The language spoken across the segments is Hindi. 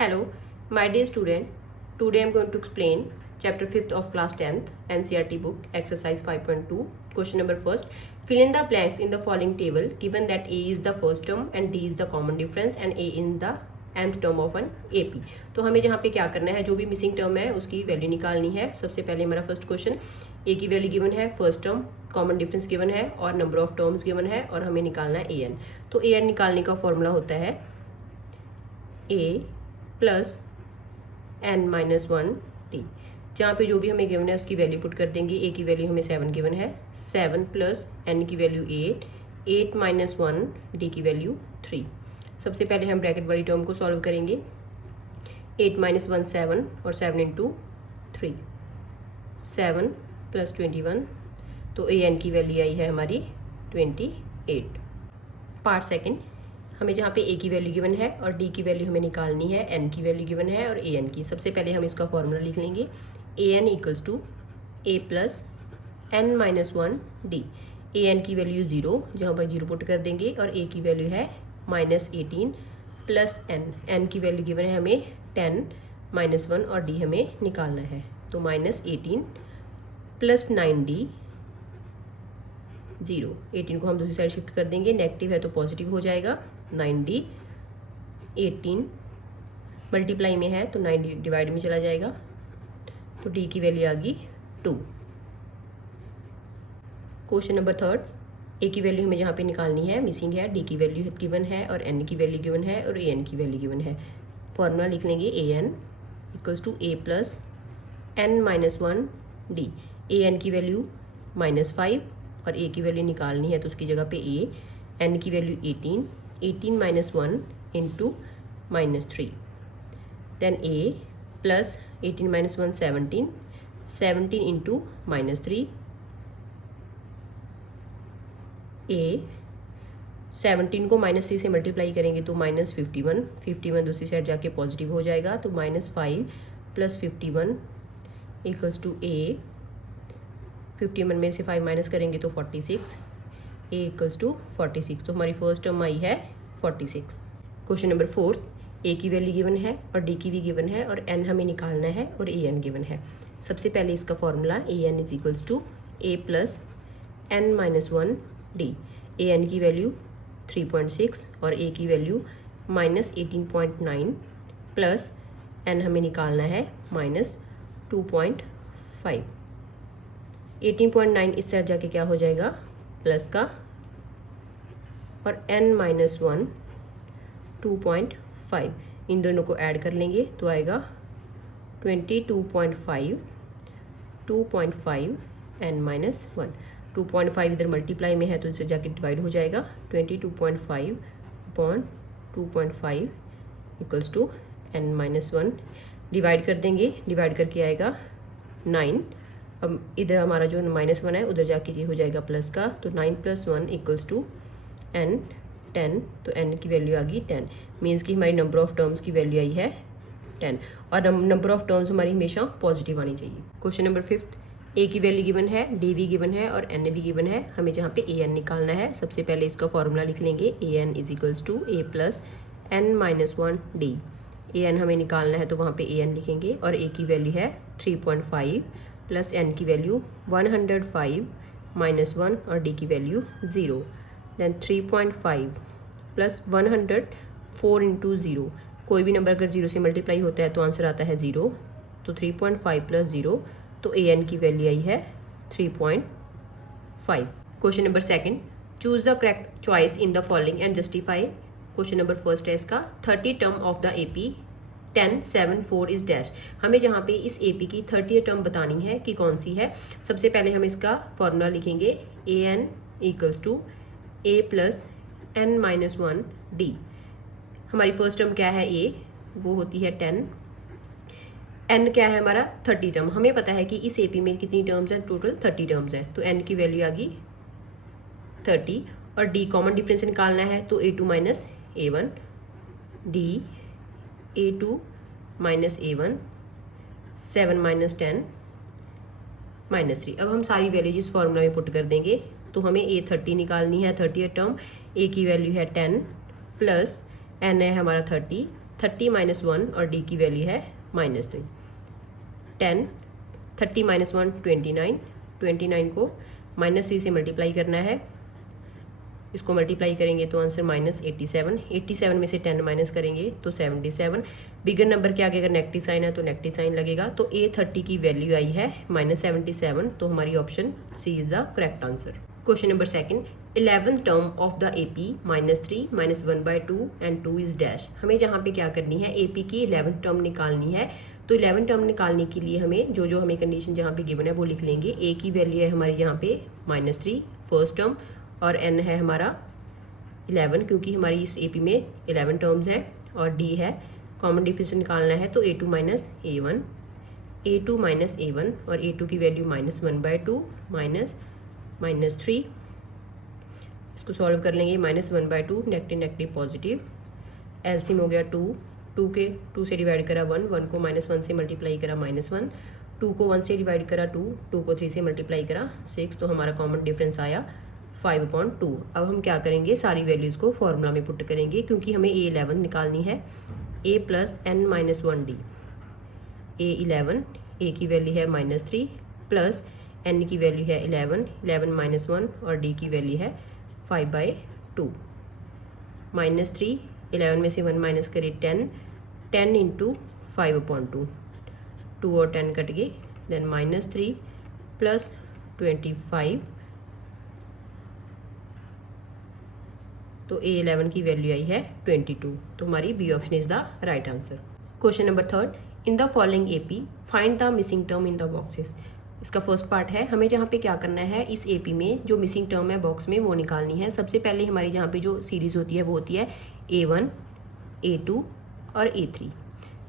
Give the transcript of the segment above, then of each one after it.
Hello, my dear student. Today I am going to explain chapter 5th of class 10th NCERT book exercise 5.2. Question number first. Fill in the blanks in the following table given that A is the first term and D is the common difference and A in the nth term of an AP. तो हमें जहाँ पे क्या करना है, जो भी मिसिंग टर्म है उसकी वैल्यू निकालनी है. सबसे पहले हमारा फर्स्ट क्वेश्चन, A की वैल्यू गिवन है, first term, common difference given है और नंबर ऑफ टर्म्स गिवन है और हमें निकालना है AN. तो AN निकालने का फॉर्मूला होता है A प्लस n-1 टी. जहाँ पे जो भी हमें गिवन है उसकी वैल्यू पुट कर देंगे. A की वैल्यू हमें 7 गिवन है, 7 प्लस n की वैल्यू 8, 8 माइनस 1, D की वैल्यू 3. सबसे पहले हम ब्रैकेट वाली टर्म को सॉल्व करेंगे. 8 माइनस 1 7 और 7 इंटू 3, 7 प्लस 21. तो AN की वैल्यू आई है हमारी 28. पार्ट सेकेंड, हमें जहाँ पे A की वैल्यू गिवन है और D की वैल्यू हमें निकालनी है, N की वैल्यू गिवन है और AN की. सबसे पहले हम इसका फॉर्मूला लिख लेंगे. AN equals to A plus n-1 D. AN की वैल्यू 0, जहाँ पर 0 पुट कर देंगे और A की वैल्यू है -18 प्लस n की वैल्यू गिवन है हमें 10 -1 और D हमें निकालना है. तो -18 प्लस 9D 0. 18 को हम दूसरी साइड शिफ्ट कर देंगे, नेगेटिव है तो पॉजिटिव हो जाएगा. 9D 18 मल्टीप्लाई में है तो 9 डिवाइड में चला जाएगा. तो D की वैल्यू आ गई 2. क्वेश्चन नंबर थर्ड, A की वैल्यू हमें जहाँ पे निकालनी है मिसिंग है, D की वैल्यू गिवन है और N की वैल्यू गिवन है और AN की वैल्यू गिवन है. फॉर्मूला लिख लेंगे AN equals to A plus n-1 D. AN की वैल्यू -5 और A की वैल्यू निकालनी है तो उसकी जगह पे A. N की value 18, 18 minus 1 into -3. Then A plus 18 minus 1 17, 17 into -3. A 17 को -3 से मल्टीप्लाई करेंगे तो -51, 51 दूसरी साइड जाके पॉजिटिव हो जाएगा. तो -5 प्लस 51 इक्वल्स टू A. 51 में से 5 माइनस करेंगे तो 46. A equals to 46. तो हमारी फर्स्ट टर्म आई है 46. क्वेश्चन नंबर फोर्थ, A की वैल्यू गिवन है और D की भी गिवन है और N हमें निकालना है और AN गिवन है. सबसे पहले इसका formula AN is equals to A plus n-1 D. AN की वैल्यू 3.6 और A की वैल्यू -18.9 प्लस N हमें निकालना है -2.5. 18.9 इस साइड जाके क्या हो जाएगा प्लस का और n-1 2.5. इन दोनों को ऐड कर लेंगे तो आएगा 22.5, 2.5 n-1. 2.5 इधर मल्टीप्लाई में है तो इसे जाके डिवाइड हो जाएगा. 22.5 upon 2.5 equals to n-1. Divide कर देंगे, डिवाइड करके आएगा 9. अब इधर हमारा जो -1 है उधर जाके ये हो जाएगा प्लस का. तो 9 + 1 इक्वल्स टू n 10. तो n की वैल्यू आ गई 10. मीन्स कि हमारी नंबर ऑफ टर्म्स की वैल्यू आई है 10 और नंबर ऑफ टर्म्स हमारी हमेशा पॉजिटिव आनी चाहिए. क्वेश्चन नंबर फिफ्थ, A की वैल्यू गिवन है, D भी गिवन है और N भी गिवन है. हमें जहाँ पे AN निकालना है, सबसे पहले इसका फॉर्मूला लिख लेंगे. AN is equals to A plus n-1 D. AN हमें निकालना है तो वहाँ पे AN लिखेंगे और A की वैल्यू है 3.5 प्लस N की वैल्यू 105 -1 और D की वैल्यू 0. Then 3.5 plus 104 into 0. कोई भी नंबर अगर 0 से मल्टीप्लाई होता है तो आंसर आता है 0. तो 3.5 प्लस 0 तो AN की वैल्यू आई है 3.5. Question number second, choose the correct choice in the following and justify. Question number first है इसका 30 term of the AP 10 7 4 is dash. हमें जहाँ पे इस AP की 30th टर्म बतानी है कि कौन सी है. सबसे पहले हम इसका फॉर्मूला लिखेंगे. AN equals to A plus n-1 D. हमारी फर्स्ट टर्म क्या है A, वो होती है 10. N क्या है हमारा 30 टर्म. हमें पता है कि इस AP में कितनी टर्म्स हैं, टोटल 30 टर्म्स हैं. तो N की वैल्यू आ गई 30 और D कॉमन डिफरेंस निकालना है तो A2 minus A1 D A2 minus A1 7 minus 10 -3. अब हम सारी वैल्यूज इस फॉर्मूला में पुट कर देंगे तो हमें A30 निकालनी है, 30th टर्म. A की वैल्यू है 10 प्लस N है हमारा 30, 30 माइनस 1 और डी की वैल्यू है -3। 10 30 माइनस 1 29, 29 को -3 से मल्टीप्लाई करना है। इसको मल्टीप्लाई करेंगे तो आंसर -87, 87 में से 10 माइनस करेंगे तो 77। बिगर नंबर के आगे अगर नेगेटिव साइन है तो नेगेटिव साइन लगेगा। तो A30 की वैल्यू आई है -77, तो हमारी option C is the correct answer. Question number second, 11th term of the AP -3 -1/2 and 2 is dash. हमें जहाँ पे क्या करनी है, AP की 11th टर्म निकालनी है। तो 11th टर्म निकालने के लिए हमें जो हमें कंडीशन जहाँ पे गिवन है वो लिख लेंगे। A की वैल्यू है हमारी यहाँ पे -3 फर्स्ट टर्म, और n है हमारा 11 क्योंकि हमारी इस AP में 11 टर्म्स हैं, और D है कॉमन डिफरेंस निकालना है तो A2 minus A1, A2 minus A1, और A2 की वैल्यू -1/2 -3। इसको सॉल्व कर लेंगे। -1/2 नेगेटिव नेगेटिव पॉजिटिव, एलसीएम हो गया 2 के 2 से डिवाइड करा 1 को -1 से मल्टीप्लाई करा -1, 2 को 1 से डिवाइड करा 2 को 3 से मल्टीप्लाई करा 6, तो हमारा कॉमन डिफरेंस आया 5/2। अब हम क्या करेंगे, सारी वैल्यूज़ को फॉर्मूला में पुट करेंगे क्योंकि हमें A11 निकालनी है। A + n-1D, A11, A की वैल्यू है -3 प्लस n की वैल्यू है 11, 11 - 1, और D की वैल्यू है 5/2। -3, 11 में से 1 माइनस करें 10, 10 × 5/2, 2 और 10 कट गए, देन -3 + 25, तो A11 की वैल्यू आई है 22, तो हमारी B option is the right answer. Question number third, in the following AP find the missing term in the boxes. इसका फर्स्ट पार्ट है, हमें जहाँ पे क्या करना है, इस AP में जो मिसिंग टर्म है बॉक्स में वो निकालनी है। सबसे पहले हमारी जहाँ पे जो सीरीज होती है वो होती है A1, A2 और A3।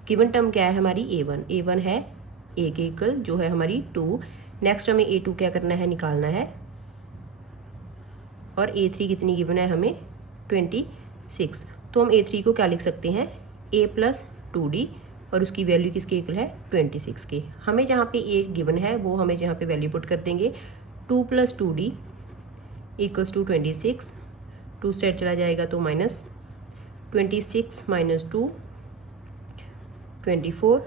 गिवन टर्म क्या है हमारी A1, A1 है A के इक्वल जो है हमारी 2। नेक्स्ट हमें A2 क्या करना है, निकालना है, और A3 कितनी गिवन है हमें 26। तो हम A3 को क्या लिख सकते हैं, A + 2D, और उसकी वैल्यू किसके इक्वल है 26 के। हमें जहाँ पे A गिवन है वो हमें जहाँ पे वैल्यू पुट कर देंगे। 2 + 2D = 26, 2 सेट चला जाएगा तो -26 - 2 24,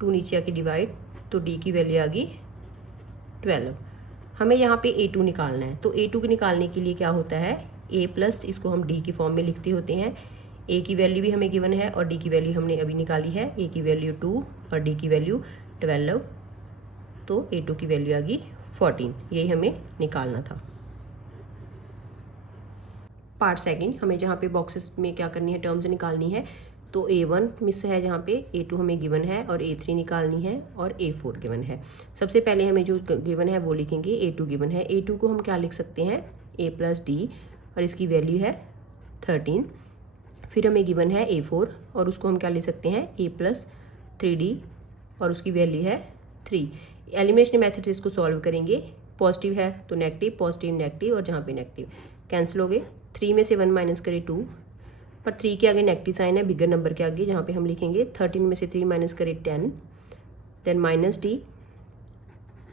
2 नीचे आके डिवाइड, तो D की वैल्यू आ गई 12। हमें यहाँ पे A2 निकालना है, तो A2 को निकालने के लिए क्या होता है, A + इसको हम D की फॉर्म में लिखते होते हैं। A की वैल्यू भी हमें गिवन है और D की वैल्यू हमने अभी निकाली है। A की वैल्यू 2 और D की वैल्यू 12, तो A2 की वैल्यू आ गई 14। यही हमें निकालना था। पार्ट सेकंड, हमें जहाँ पे बॉक्सेस में क्या करनी है, टर्म्स निकालनी है। तो A1 मिस है जहाँ पे, A2 हमें गिवन है, और A3 निकालनी है, और A4 गिवन है। सबसे पहले हमें जो गिवन है वो लिखेंगे। A2 गिवन है, A2 को हम क्या लिख सकते हैं, A + D, और इसकी वैल्यू है 13। फिर हमें गिवन है A4, और उसको हम क्या ले सकते हैं, A + 3D, और उसकी वैल्यू है 3। एलिमिनेशन मेथड से इसको सॉल्व करेंगे। पॉजिटिव है तो नेगेटिव, पॉजिटिव नेगेटिव, और जहाँ पे नेगेटिव कैंसिल हो गए। 3 में से 1 माइनस करें 2, पर 3 के आगे नेगेटिव साइन है बिगर नंबर के आगे, जहाँ पे हम लिखेंगे 13 में से 3 माइनस करें 10, देन -D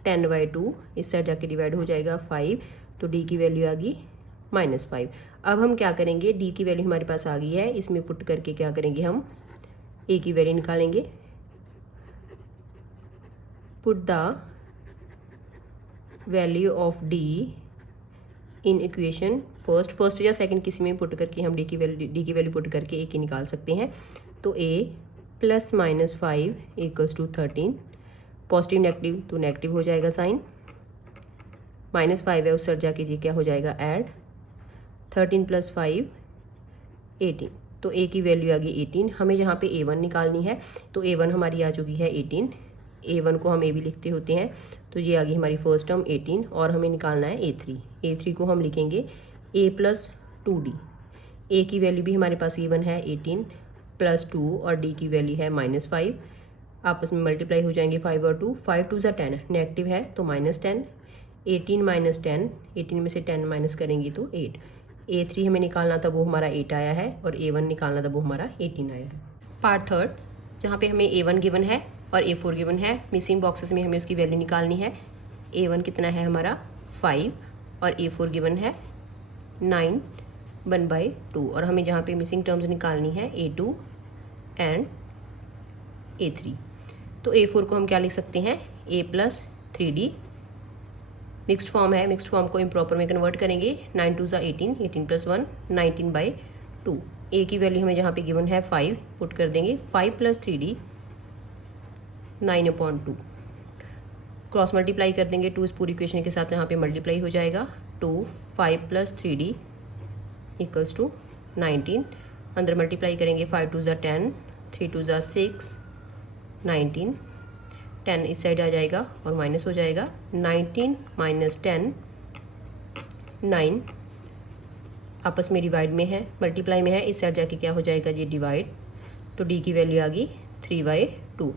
10/2, इस साइड जाके डिवाइड हो जाएगा 5, तो D की वैल्यू आ गई -5। अब हम क्या करेंगे, D की वैल्यू हमारे पास आ गई है, इसमें पुट करके क्या करेंगे, हम A की वैल्यू निकालेंगे। Put the value of D in equation first या सेकंड किसी में पुट करके हम D की वैल्यू पुट करके A की निकाल सकते हैं। तो A + -5 = 13, पॉजिटिव नेगेटिव तो नेगेटिव हो जाएगा साइन, -5 है उस साइड जाके जी क्या हो जाएगा ऐड, 13 + 5 18, तो A की वैल्यू आ गई 18। हमें जहाँ पे A1 निकालनी है, तो A1 हमारी आ चुकी है 18। A1 को हम A भी लिखते होते हैं, तो ये आ गई हमारी फर्स्ट टर्म 18, और हमें निकालना है A3। A3 को हम लिखेंगे A + 2D। A की वैल्यू भी हमारे पास गिवन है 18 + 2, और D की वैल्यू है -5। आपस में मल्टीप्लाई हो जाएंगे 5 और 2, 5 × 2 = 10, नेगेटिव है तो -10, 18 - 10, 18 में से 10 माइनस करेंगे तो 8। A3 हमें निकालना था वो हमारा 8 आया है, और A1 निकालना था वो हमारा 18 आया है। पार्ट थर्ड, जहाँ पे हमें A1 गिवन है और A4 गिवन है, मिसिंग बॉक्सेस में हमें उसकी वैल्यू निकालनी है। A1 कितना है हमारा 5, और A4 गिवन है 9 1/2, और हमें जहाँ पे मिसिंग टर्म्स निकालनी है A2 एंड A3। तो A4 को हम क्या लिख सकते हैं, A plus 3D। Mixed form है, मिक्स्ड फॉर्म को इम्प्रॉपर में कन्वर्ट करेंगे। 9 2 ज़ा 18, 18 प्लस 1 19/2। A की वैल्यू हमें जहाँ पे गिवन है 5 पुट कर देंगे। 5 प्लस 3D 9/2। क्रॉस मल्टीप्लाई कर देंगे, 2 इस पूरी इक्वेशन के साथ यहाँ पे मल्टीप्लाई हो जाएगा। 2 5 प्लस 3D इक्वल्स टू 19। अंदर मल्टीप्लाई करेंगे, 5 2 ज़ा 10, 3 2 ज़ा 6 19। 10 इस साइड आ जाएगा और माइनस हो जाएगा। 19 माइनस 10 9 आपस में डिवाइड में है, मल्टीप्लाई में है, इस साइड जाके क्या हो जाएगा जी, डिवाइड। तो डी की वैल्यू आ गई 3/2।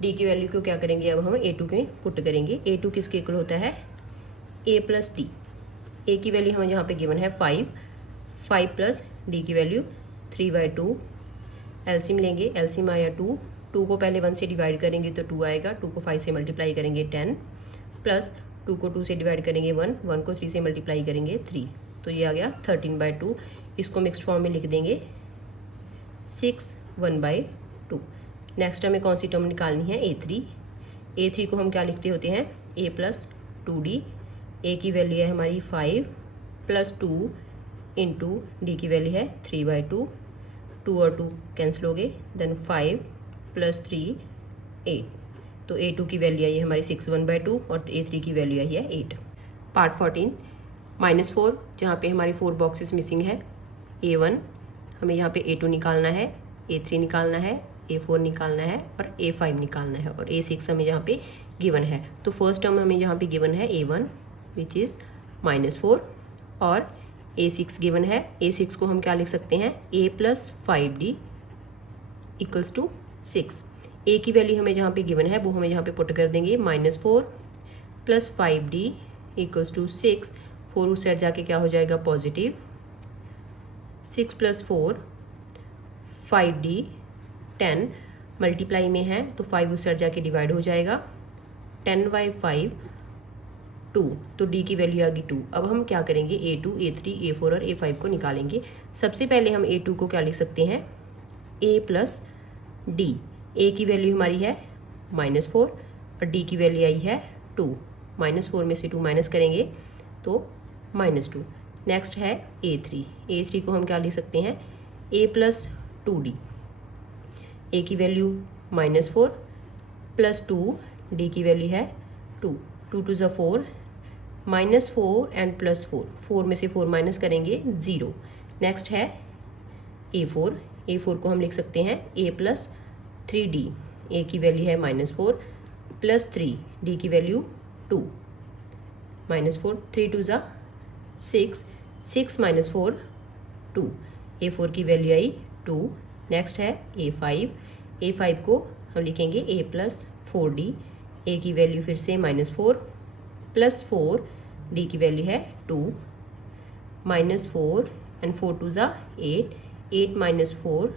डी की वैल्यू को क्या करेंगे, अब हम A2 में पुट करेंगे। A2 किसके इक्वल होता है, A प्लस डी। ए की वैल्यू हमें यहाँ पे गिवन है 5, 5 प्लस डी की वैल्यू 3/2। एलसीएम लेंगे, एलसीएम आया 2, 2 को पहले 1 से डिवाइड करेंगे तो 2 आएगा, 2 को 5 से मल्टीप्लाई करेंगे 10, प्लस 2 को 2 से डिवाइड करेंगे 1, 1 को 3 से मल्टीप्लाई करेंगे 3, तो ये आ गया 13/2। इसको मिक्स्ड फॉर्म में लिख देंगे 6 1/2। नेक्स्ट हमें कौन सी टर्म निकालनी है, A3। A3 को हम क्या लिखते होते हैं, A प्लस 2D। A की वैल्यू है हमारी 5 प्लस 2 इंटू डी की वैल्यू है 3/2। 2 और 2 कैंसिल हो गए, देन 5 प्लस 3 8। तो A2 की वैल्यू आई है हमारी 6 1/2 और A3 की वैल्यू आई है 8। पार्ट 14 -4, जहाँ पे हमारी 4 बॉक्सेस मिसिंग है। A1 हमें यहाँ पे A2 निकालना है, A3 निकालना है, A4 निकालना है और A5 निकालना है, और A6 हमें यहाँ पे गिवन है। तो फर्स्ट टर्म हमें यहाँ पे गिवन है A1 विच इज़ -4 और A6 गिवन है। A6 को हम क्या लिख सकते हैं, A plus 5D equals to 6। A की वैल्यू हमें जहाँ पे गिवन है वो हमें यहाँ पे पुट कर देंगे, -4 प्लस 5D इक्वल्स टू 6। 4 उस साइड जाके क्या हो जाएगा, पॉजिटिव। 6 प्लस 4 5D 10 मल्टीप्लाई में है तो 5 उस साइड जाके डिवाइड हो जाएगा। 10/5 2, तो D की वैल्यू आ गई 2। अब हम क्या करेंगे, A2 A3 A4 और A5 को निकालेंगे। सबसे पहले हम A2 को क्या लिख सकते हैं, A प्लस D। A की वैल्यू हमारी है -4 और D की वैल्यू आई है 2। -4 में से 2 माइनस करेंगे तो -2। नेक्स्ट है A3। A3 को हम क्या लिख सकते हैं, A प्लस 2D। A की वैल्यू -4 प्लस 2, D की वैल्यू है 2। 2 2 ज़ा 4, -4 एंड प्लस 4, 4 में से 4 माइनस करेंगे 0। नेक्स्ट है A4। A4 को हम लिख सकते हैं A प्लस 3D। A की वैल्यू है -4 प्लस 3, D की वैल्यू 2। -4 3 2 ज़ा 6, 6 - 4 2। A4 की वैल्यू आई 2। नेक्स्ट है A5। A5 को हम लिखेंगे A प्लस 4D। A की वैल्यू फिर से -4 प्लस 4, D की वैल्यू है 2। -4 एंड 4 2 ज़ा 8, 8 - 4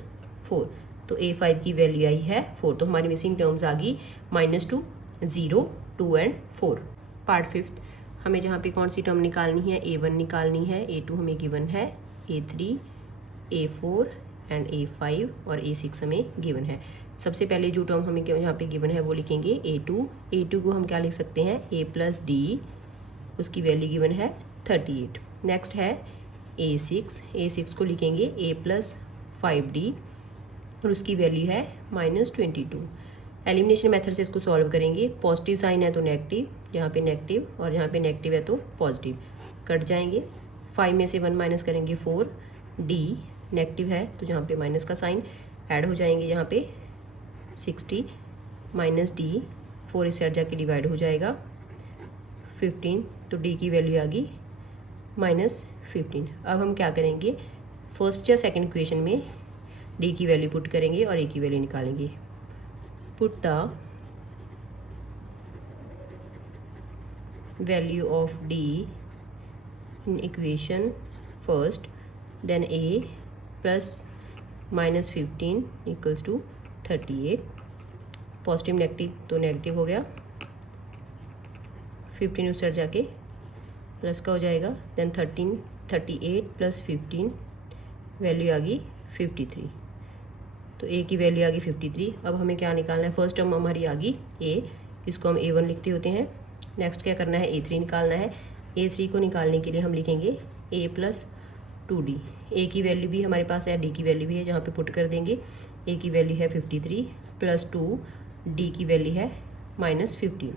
4, तो A5 की वैल्यू आई है 4। तो हमारी मिसिंग टर्म्स आ गई -2 0 2 एंड 4। पार्ट 5 हमें जहाँ पे कौन सी टर्म निकालनी है, A1 निकालनी है, A2 हमें गिवन है, A3 A4 एंड A5 और A6 हमें गिवन है। सबसे पहले जो टर्म हमें यहाँ पे गिवन है वो लिखेंगे A2। A2 को हम क्या लिख सकते हैं, A प्लस D, उसकी वैल्यू गिवन है 38। नेक्स्ट है A6। A6 को लिखेंगे A प्लस 5D और उसकी वैल्यू है -22। एलिमिनेशन मेथड से इसको सॉल्व करेंगे। पॉजिटिव साइन है तो नेगेटिव, यहाँ पे नेगेटिव और यहाँ पे नेगेटिव है तो पॉजिटिव, कट जाएंगे। 5 में से 1 माइनस करेंगे 4, D नेगेटिव है तो जहाँ पे माइनस का साइन ऐड हो जाएंगे, यहाँ पे 60 माइनस D, 4 इस साइड जाके डिवाइड हो जाएगा 15, तो D की वैल्यू आ गई -15। अब हम क्या करेंगे, फर्स्ट या सेकंड इक्वेशन में D की वैल्यू पुट करेंगे और A की वैल्यू निकालेंगे। Put the value of D in equation first, then A plus -15 equals to 38। Positive negative तो नेगेटिव हो गया, 15 उस साइड जाके प्लस का हो जाएगा, देन 38 + 15 वैल्यू आ गई 53। तो ए की वैल्यू आ गई 53। अब हमें क्या निकालना है, फर्स्ट टर्म हमारी आ गई ए, इसको हम A1 लिखते होते हैं। नेक्स्ट क्या करना है, A3 निकालना है। A3 को निकालने के लिए हम लिखेंगे A प्लस 2D। ए की वैल्यू भी हमारे पास है, डी की वैल्यू भी है, जहाँ पे पुट कर देंगे। ए की वैल्यू है 53 प्लस 2, डी की वैल्यू है -15।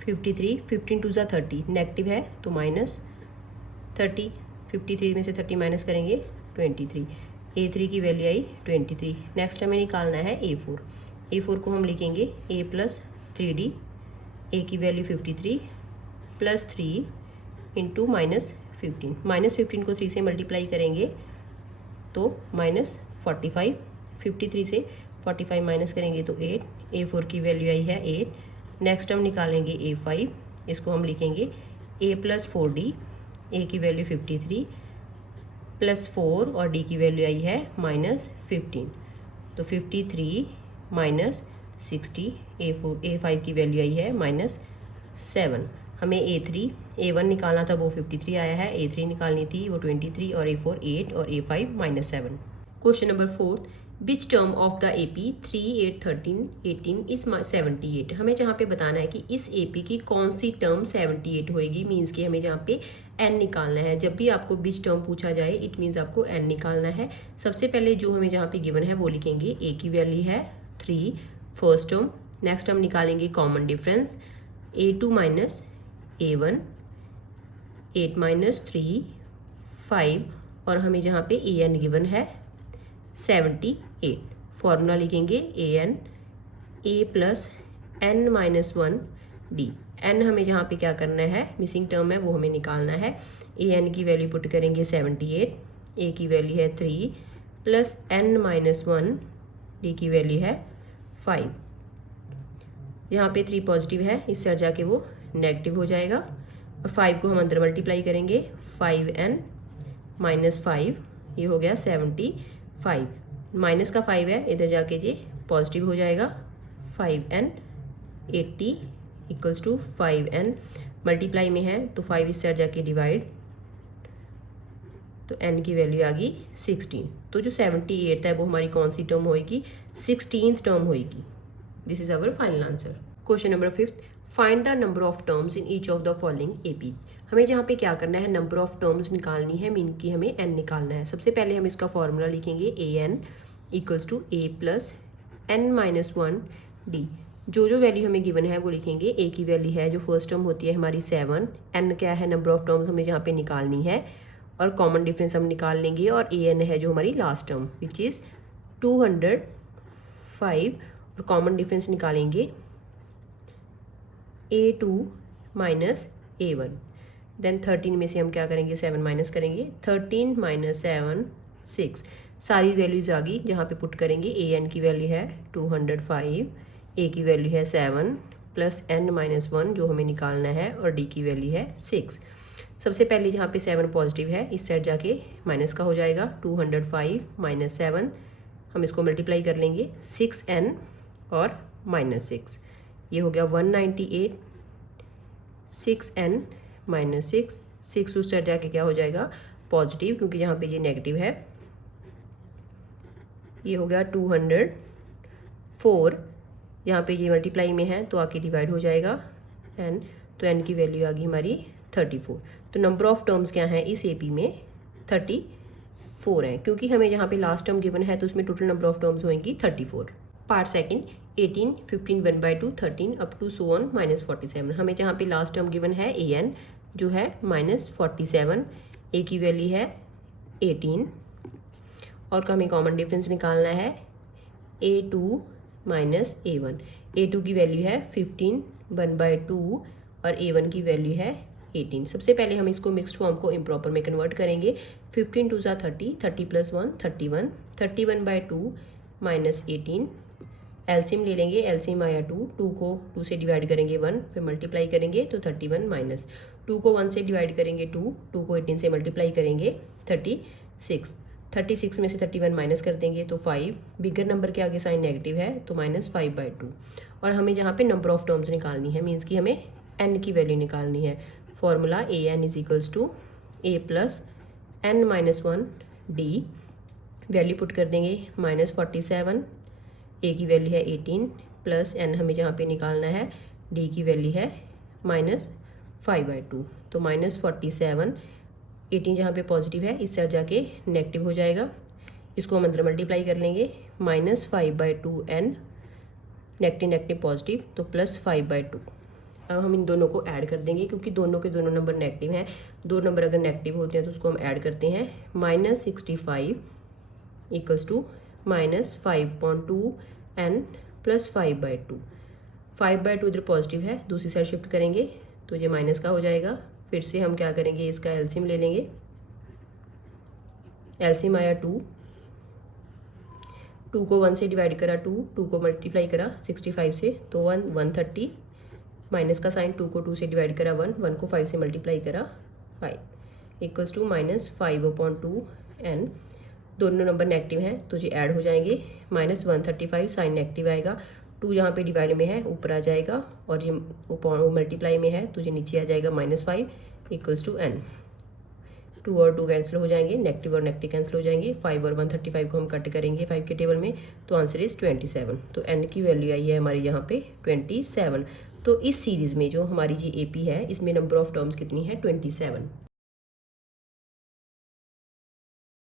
53, 15 टू ज़ा 30, नेगेटिव है तो -30। 53 में से 30 माइनस करेंगे 23। A3 की वैल्यू आई 23। नेक्स्ट हमें निकालना है A4। A4 को हम लिखेंगे A प्लस 3D। ए की वैल्यू 53 प्लस 3 इंटू -15। -15 को 3 से मल्टीप्लाई करेंगे तो -45। 53 से 45 माइनस करेंगे तो 8। A4 की वैल्यू आई है 8। नेक्स्ट हम निकालेंगे A5, इसको हम लिखेंगे A प्लस 4D। ए की वैल्यू 53 प्लस 4 और डी की वैल्यू आई है -15, तो 53 माइनस 60। A5 की वैल्यू आई है -7। हमें A1 निकालना था, वो 53 आया है। A3 निकालनी थी, वो 23, और A4 8 और A5 -7। Question number 4, which term of the AP 3, 8, 13, 18 is 78। हमें जहाँ पे बताना है कि इस AP की कौन सी टर्म 78 होएगी। मीन्स कि हमें जहाँ पे n निकालना है। जब भी आपको विच टर्म पूछा जाए इट मीन्स आपको n निकालना है। सबसे पहले जो हमें जहाँ पे गिवन है वो लिखेंगे। A की वैल्यू है 3, फर्स्ट टर्म। नेक्स्ट हम निकालेंगे common difference, A2 minus A1, 8 minus 3, 5, और हमें जहाँ पे an गिवन है 78। फॉर्मूला लिखेंगे an a plus n minus 1 d। n हमें जहाँ पे क्या करना है, मिसिंग टर्म है वो हमें निकालना है। an की वैल्यू पुट करेंगे 78, a की वैल्यू है 3 प्लस n माइनस 1, d की वैल्यू है 5। यहाँ पे 3 पॉजिटिव है, इससे हट जाके वो नेगेटिव हो जाएगा, और 5 को हम अंदर मल्टीप्लाई करेंगे। 5n माइनस 5, ये हो गया 75। माइनस का 5 है, इधर जाके ये पॉजिटिव हो जाएगा। 5n 80 equals to 5n, multiply में है तो 5 इससे हट जाके डिवाइड, तो n की वैल्यू आ गई 16। तो जो 78 है वो हमारी कौन सी टर्म होएगी, 16th टर्म होएगी। This is our final answer. Question number 5, find the number of terms in each of the following AP। हमें जहाँ पे क्या करना है, नंबर ऑफ टर्म्स निकालनी है, मीन की हमें n निकालना है। सबसे पहले हम इसका फॉर्मूला लिखेंगे an equals to a plus n minus 1 d। जो जो वैल्यू हमें गिवन है वो लिखेंगे। a की वैल्यू है जो फर्स्ट टर्म होती है हमारी 7, n क्या है नंबर ऑफ टर्म्स हमें जहाँ पे निकालनी है, और कॉमन डिफरेंस हम निकाल लेंगे, और an है जो हमारी लास्ट टर्म विच इज़ 205, और कॉमन डिफरेंस निकालेंगे A2 माइनस A1। देन 13 में से हम क्या करेंगे, 7 माइनस करेंगे। 13 माइनस 7 6, सारी वैल्यूज आ गई, जहाँ पे पुट करेंगे। an की वैल्यू है 205, a की वैल्यू है 7 प्लस n माइनस 1 जो हमें निकालना है, और d की वैल्यू है 6। सबसे पहले जहाँ पे 7 पॉजिटिव है, इस साइड जाके माइनस का हो जाएगा। 205 माइनस 7, हम इसको मल्टीप्लाई कर लेंगे, 6n और माइनस 6, ये हो गया 198। 6n माइनस 6, 6 उस साइड जाके क्या हो जाएगा, पॉजिटिव, क्योंकि यहाँ पे ये नेगेटिव है। ये हो गया 204, यहाँ पे ये मल्टीप्लाई में है तो आके डिवाइड हो जाएगा n, तो n की वैल्यू आ गई हमारी 34। तो नंबर ऑफ टर्म्स क्या हैं इस AP में, 34 हैं, क्योंकि हमें यहाँ पे लास्ट टर्म गिवन है तो उसमें टोटल नंबर ऑफ टर्म्स होंगी 34। Part second, 18, 15, 1/2, 13 up to so on -47। हमें जहाँ पे लास्ट टर्म गिवन है an जो है -47, a की वैल्यू है 18, और हमें कॉमन डिफरेंस निकालना है A2 माइनस A1। A2 की वैल्यू है 15, 1/2, और A1 की वैल्यू है 18। सबसे पहले हम इसको मिक्स्ड फॉर्म को इम्प्रॉपर में कन्वर्ट करेंगे। 15 2 ज़ा 30, 30 प्लस 1 31, 31/2 माइनस 18। एलसीएम ले लेंगे, एलसीएम आया 2, 2 को 2 से डिवाइड करेंगे 1, फिर मल्टीप्लाई करेंगे तो 31 माइनस 2 को 1 से डिवाइड करेंगे 2, 2 को 18 से मल्टीप्लाई करेंगे 36। 36 में से 31 माइनस कर देंगे तो 5, बिगर नंबर के आगे साइन नेगेटिव है तो -5/2। और हमें जहाँ पे नंबर ऑफ टर्म्स निकालनी है, मीन्स कि हमें n की वैल्यू निकालनी है। Formula an is equals to a plus n minus 1 d। Value put कर देंगे -47, ए की वैल्यू है 18 प्लस एन हमें जहाँ पे निकालना है डी की वैल्यू है -5/2। तो -47, 18 जहाँ पे पॉजिटिव है इस साइड जाके नेगेटिव हो जाएगा, इसको हम अंदर मल्टीप्लाई कर लेंगे -5/2 एन, नेगेटिव नेगेटिव पॉजिटिव तो +5/2। अब हम इन दोनों को ऐड कर देंगे क्योंकि दोनों के दोनों नंबर नेगेटिव हैं, दो नंबर अगर नेगेटिव होते हैं तो उसको हम ऐड करते हैं। -65 इक्वल्स टू -5.2 एन प्लस 5/2। 5/2 इधर पॉजिटिव है, दूसरी साइड शिफ्ट करेंगे तो ये माइनस का हो जाएगा। फिर से हम क्या करेंगे, इसका एलसीएम ले लेंगे। एलसीएम आया 2 को 1 से डिवाइड करा 2 को मल्टीप्लाई करा 65 से तो 130, माइनस का साइन 2 को 2 से डिवाइड करा 1 को 5 से मल्टीप्लाई करा 5 इक्वल्स टू -5/2 एन। दोनों नंबर नेगेटिव हैं तो ये ऐड हो जाएंगे। -135 साइन नेगेटिव आएगा, 2 यहाँ पे डिवाइड में है ऊपर आ जाएगा और ये मल्टीप्लाई में है तो ये नीचे आ जाएगा -5 इक्वल्स टू एन। 2 और 2 कैंसिल हो जाएंगे, नेगेटिव और नेगेटिव कैंसिल हो जाएंगे। 5 और 135 को हम कट करेंगे 5 के टेबल में तो आंसर इज 27। तो एन की वैल्यू आई है हमारी यहाँ पे 27। तो इस सीरीज़ में जो हमारी जी एपी है इसमें नंबर ऑफ टर्म्स कितनी है 27।